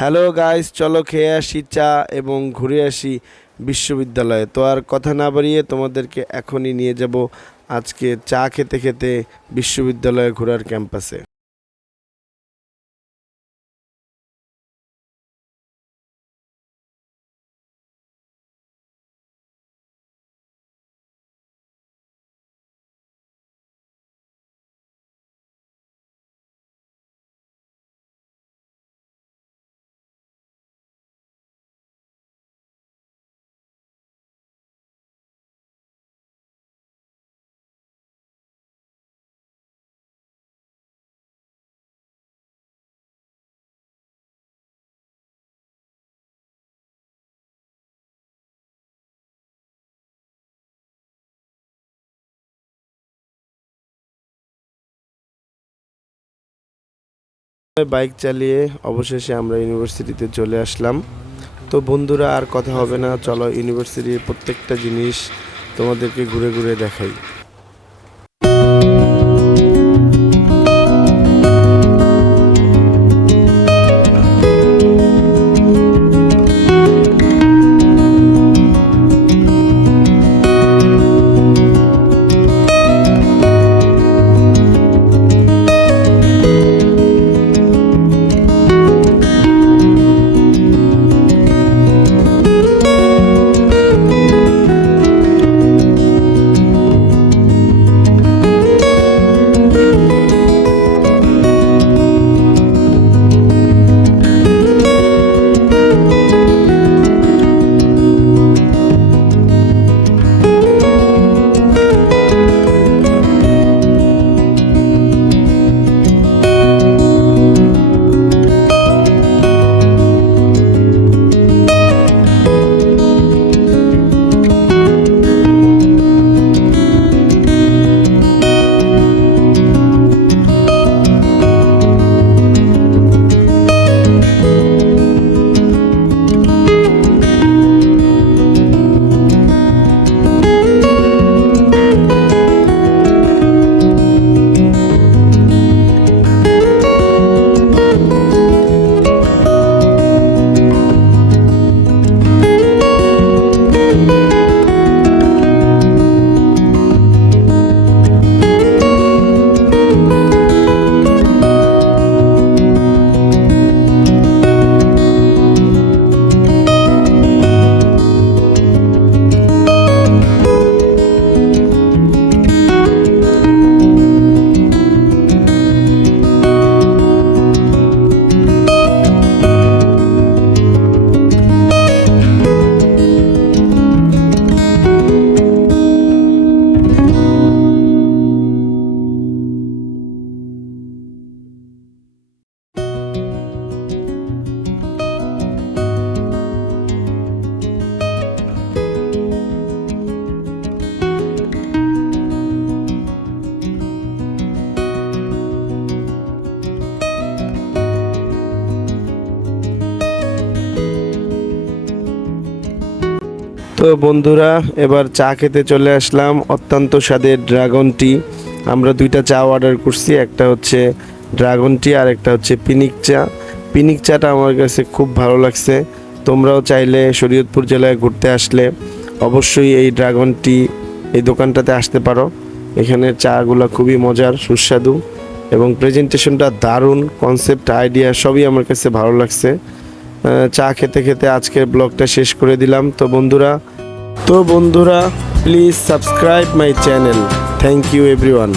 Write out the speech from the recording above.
Hello guys, চলো খেয়ে আসি চা এবং ঘুরে আসি বিশ্ববিদ্যালয়ে। তো আর কথা না বাড়িয়ে তোমাদেরকে এখনই নিয়ে যাব আজকে চা খেতে খেতে বিশ্ববিদ্যালয়ে ঘোরার ক্যাম্পাসে। বাইক চালিয়ে অবশেষে আমরা ইউনিভার্সিটিতে চলে আসলাম। তো বন্ধুরা, আর কথা হবে না, চলো ইউনিভার্সিটির প্রত্যেকটা জিনিস তোমাদেরকে ঘুরে ঘুরে দেখাই। তো বন্ধুরা, এবার চা খেতে চলে আসলাম। অত্যন্ত স্বাদের ড্রাগন টি। আমরা দুইটা চা অর্ডার করছি, একটা হচ্ছে ড্রাগন টি আর একটা হচ্ছে পিনিক চা। পিনিক চাটা আমার কাছে খুব ভালো লাগছে। তোমরাও চাইলে শরীয়তপুর জেলায় ঘুরতে আসলে অবশ্যই এই ড্রাগন টি এই দোকানটাতে আসতে পারো। এখানের চাগুলো খুবই মজার, সুস্বাদু এবং প্রেজেন্টেশনটা দারুণ। কনসেপ্ট, আইডিয়া সবই আমার কাছে ভালো লাগছে। চা খেতে খেতে আজকের ব্লগটা শেষ করে দিলাম। তো বন্ধুরা please subscribe my channel. Thank you everyone.